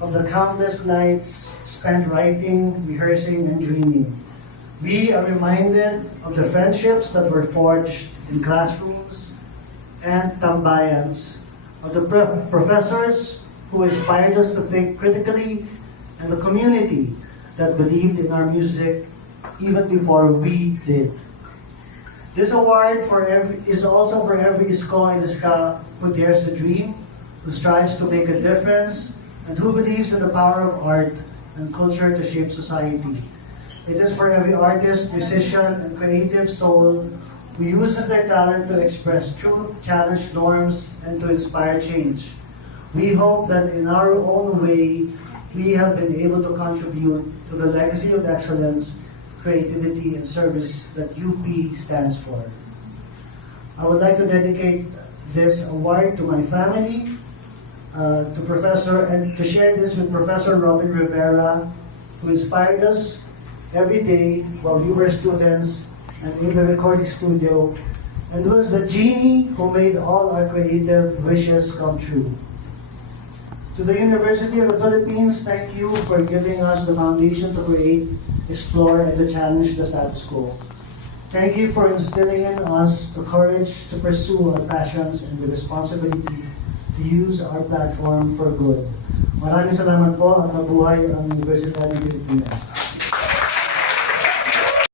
of the countless nights spent writing, rehearsing, and dreaming. We are reminded of the friendships that were forged in classrooms and tambayans, of the professors who inspired us to think critically, and the community that believed in our music even before we did. This award is also for every Isko and Iska who dares to dream, who strives to make a difference, and who believes in the power of art and culture to shape society. It is for every artist, musician, and creative soul who uses their talent to express truth, challenge norms, and to inspire change. We hope that in our own way, we have been able to contribute to the legacy of excellence, creativity, and service that UP stands for. I would like to dedicate this award to my family, to Professor, and to share this with Professor Robin Rivera, who inspired us every day while we were students and in the recording studio, and was the genie who made all our creative wishes come true. To the University of the Philippines, thank you for giving us the foundation to create, explore, and to challenge the status quo. Thank you for instilling in us the courage to pursue our passions and the responsibility to use our platform for good. Maraming salamat po at mabuhay ang Universidad ng Pilipinas.